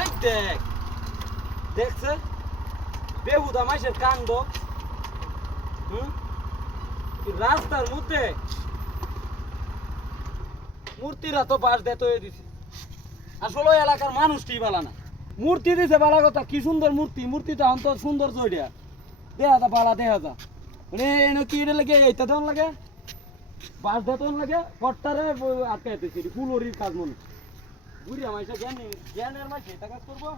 এই দেখ দেখছে বেহুদা মাইসের কাণ্ড। রাস্তার মধ্যে মূর্তিরা তো বাস দেয় তৈরি দিছে। আসলে ওই এলাকার মানুষটি বালা না, মূর্তি দিছে বালা কথা, কি সুন্দর মূর্তি, মূর্তিটা অন্তর সুন্দর চইটা দেখা যা বালা দেখা যা মানে কি লাগে এইটা দেন লাগে বাস দেতন লাগে কট্টারে আটকাইতেছি ফুলরির কাজ মনে বুড়িয়া মাইসা জ্ঞানের মাইসে এটা কাজ করবো।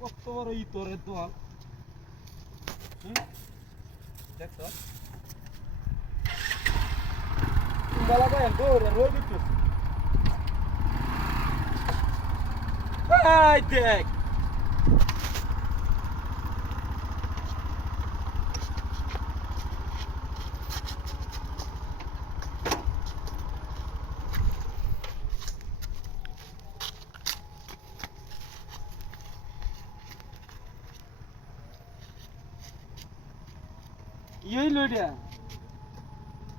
কত বড় ইতরের দোয়াল দেখছ বেলা গায়ে দৌড়ে রোদ দিতেছে। এই দেখ কি হইল এটা,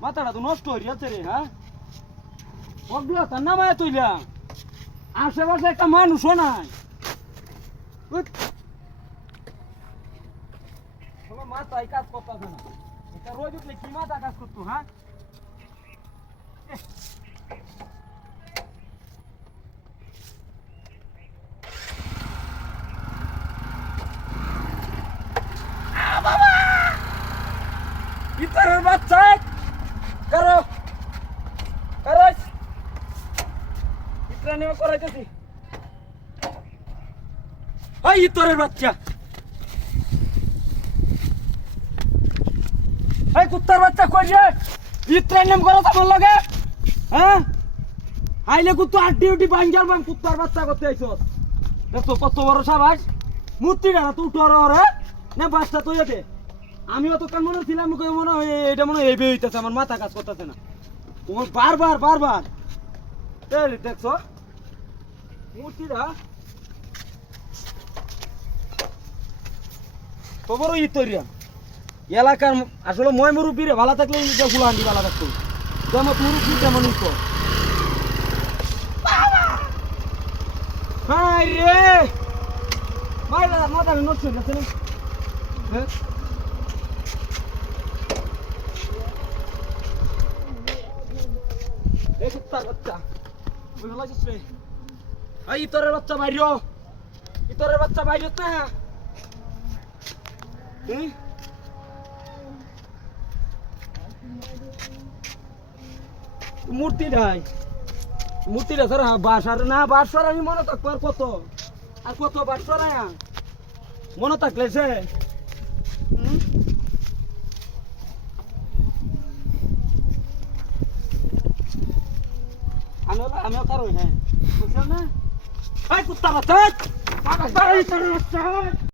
মাথাটা তো নষ্ট হয়ে যাচ্ছে রে। হ্যাঁ ওগুলো তার নামায় তুইলা আশেপাশে একটা মানুষও নাই, মাথায় কাজ করতেছে না। এটা রোজ উঠলে কি মাথা কাজ করতো? হ্যাঁ ইতরের বাচ্চা কারো কারো ইতরা নেওয়া করাইতেছি। এই ইতরের বাচ্চা, এই কুত্তার বাচ্চা কই রে? ইতরা নেম করো তোমার লাগে? হ্যাঁ আইলে কুত্তা আড্ডি উড্ডি বাঙ্গাল বাং কুত্তার বাচ্চা করতে আইছস। দেখো কত বড় সাবাস, মূর্তিটা না তুই উঠর রে না বাচ্চা তুই দে। আমি অত কান মনে ছিলাম মনে হয় এটা মনে হয় এই হইতেছে, আমার মাথা কাজ করতেছে না। তোমার বারবার বারবার দেখছো মূর্তিটা খবর ইতরিয়া এলাকার আসলে মই মুরুব্বীরে ভালো থাকলে ফুল আন্টি ভালো থাকতো, যেমন মুরুব্বী তেমন ইতো। হাই রে মাইলা মাথা নষ্ট হয়ে গেছে। হ্যাঁ এই কুত্তার বাচ্চা বুঝলা রে, এই ইতরের বাচ্চা বাইর, ইতরের বাচ্চা বাইর না। মূর্তি নাই, মূর্তিটা স্যার বাসার না বাসার আমি মনে থাকবো আর কত আর কত বাসার মনে থাকলে সে আমিও কারো হ্যাঁ বুঝছেন না। কুত্তা বাচ্চা